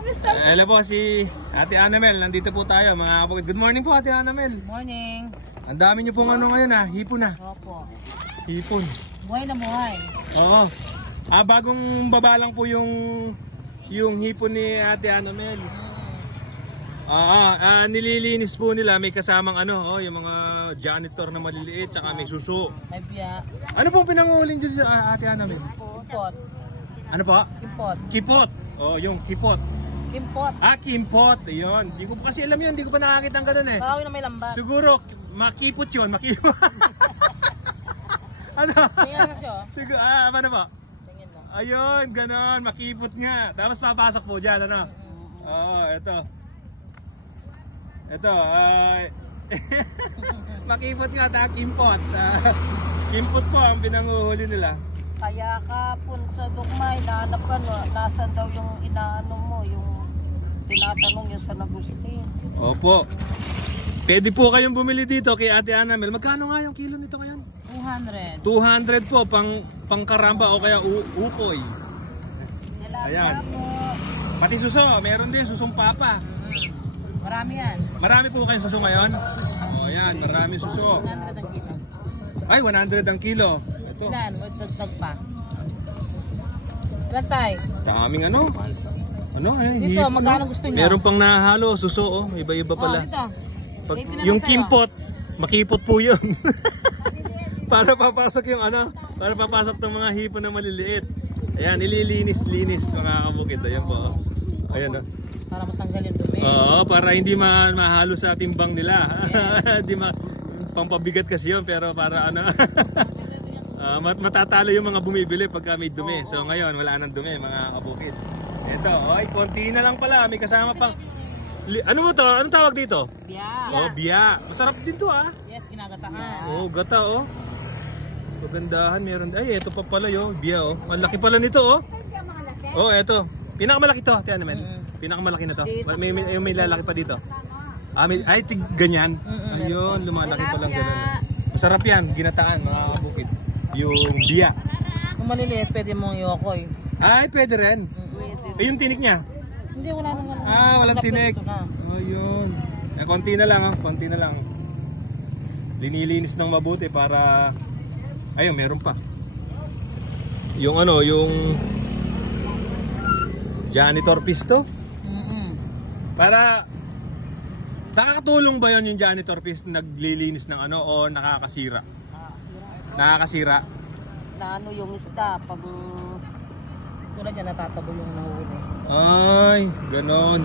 Mr. Hello po, si Ate Annamel. Nandito po tayo mga kapatid. Good morning po, Ate Annamel. Morning. Ang dami niyo pong ano ngayon ha, hipon na. Opo. Hipon. Buhay na buhay. Oo. Bagong baba lang po yung hipon ni Ate Annamel. Nililinis po nila, may kasamang ano, yung mga janitor na maliliit, tsaka may suso. May biya. Ano pong pinanguling dyan, Ate Annamel? Kimpot. Ano po? Kimpot. Kipot. Yung kipot. Kimpot. Kimpot. Ayun. Hindi ko pa kasi alam yun, hindi ko pa nakakita ng ganun eh. Kahoy na may lambat. Siguro, makipot yun, makipot. Ano? Tingnan na siya. Siguro, ano po? Tingin lang. Ayun, ganon, makipot nga. Tapos papasok po dyan, ano? Oo, eto. Ito, makipot nga, kimpot. Kimpot po ang pinanguhuli nila. Kaya kapon sa Dugmay, nahanap ka, nasan daw yung inaano mo, yung tinatanong yung San Agustin. Opo. Pwede po kayong bumili dito kay Ate Annamel. Magkano nga yung kilo nito ngayon? 200. 200 po, pang karamba o kaya ukoy. Ayan. Pati suso, meron din susong papa. Marami yan. Marami po kayong suso ngayon? O yan, marami suso. 100 ang kilo. Ay, 100 ang kilo. Ito. Ilan? Wait, dagdag pa. Ilan tayo? Daming ano? Dito, magkano gusto niyo? Meron pang nahalo, suso, iba-iba pala. Dito. Yung kimpot, makipot po yun. Para papasok yung para papasok ng mga hipon na maliliit. Ayan, ililinis-linis mga kabukid. Ayan po. Ayan o. Para matanggal yung dumi. Oo, para hindi mahalo sa timbang nila. Di pampabigat kasi yun, pero para matatalo yung mga bumibili pagka may dumi. So ngayon, wala nang dumi mga kabukid. Ito, konti na lang pala. May kasama pang... Ano mo to? Anong tawag dito? Biya. Biya. Masarap din to Yes, ginagataan. Gata Pagandahan meron. Ay, ito pa pala biya Ang laki pala nito eto. Pinakamalaki to, Ate Annamel. Pinakamalaki na to. May lalaki pa dito. Ganyan. Ayun, lumalaki pa lang ganun. Masarap yan, ginataan mga kabukid. Yung biya. Kung maliliit, pwede mong yokoy. Ay, pwede rin. Yung tinik niya? Hindi, wala naman. Walang tinik. Ayun. Konti na lang, konti na lang. Linilinis ng mabuti para... Ayun, meron pa. Yung yung janitor pisto. Para nakakatulong ba 'yon yung janitor pisto naglilinis ng o nakakasira? Nakakasira. Na yung isda pag tulad yan natatabo yung nahuli. Ay, ganon.